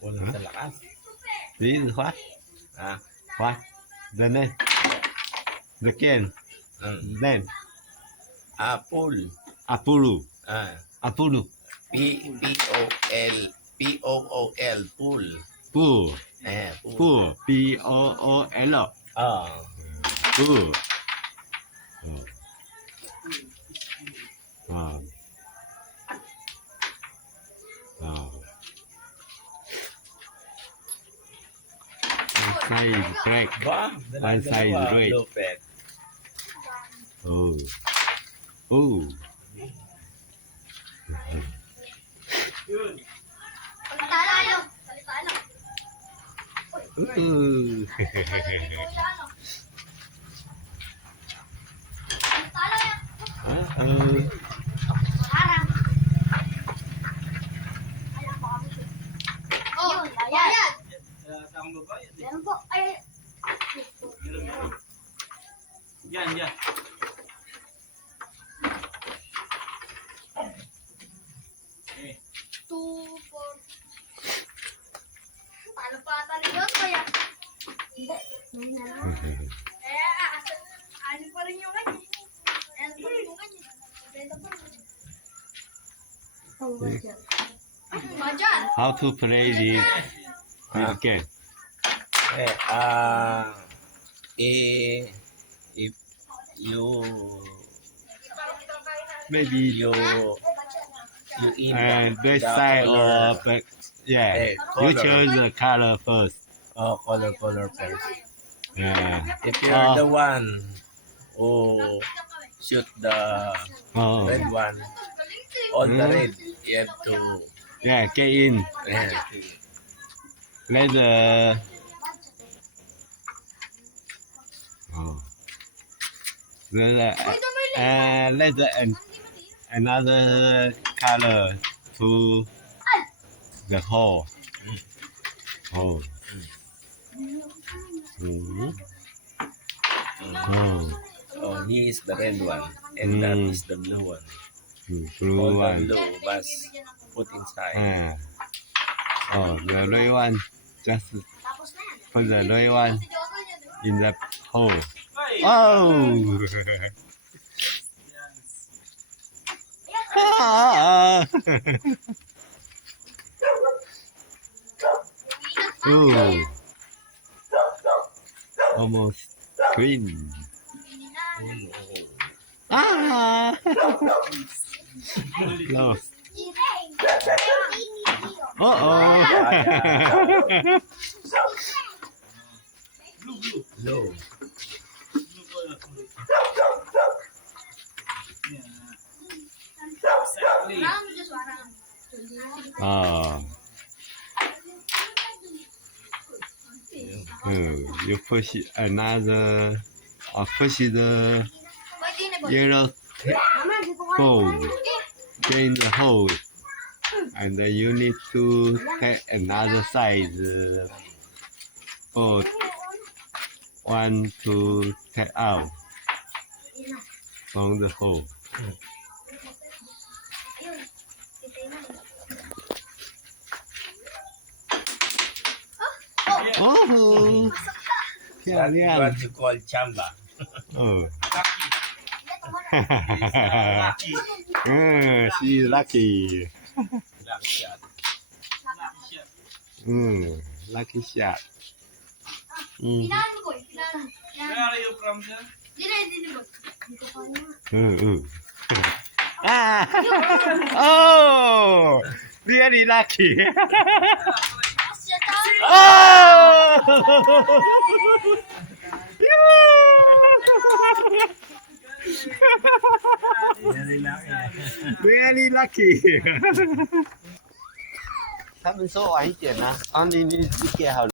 Walang talakas. This is what? What? The name? The can? Name? Apple. Apulu. Apulu. P-O-O-L. Pool. Pool. Pool. Pool. P-O-O-L. Pool. One side is black. One side is red. Oh. Oh. Yan. How to play this game? If you Maybe you in this the side color. or back. Yeah. Color. You choose the color first. Color first. Yeah. If you're the one who shoot the red one, all the red, you have to Yeah, get in. Let the let another color to the hole. Oh. Oh, he is the red one, and that is the blue one. Blue All one. the blue was put inside. The red one, just put the red one in the hole. Oh! Ooh. Almost green. No. Blue. You push another, or push the yellow ball in the hole, and you need to take another size ball one to take out from the hole. Oh, 漂 That's 亮 what you call chamba. she's lucky. Lucky shot. Where are you from, sir? Oh, really lucky. Oh! Very lucky. 他们说晚一点啊，你给好了。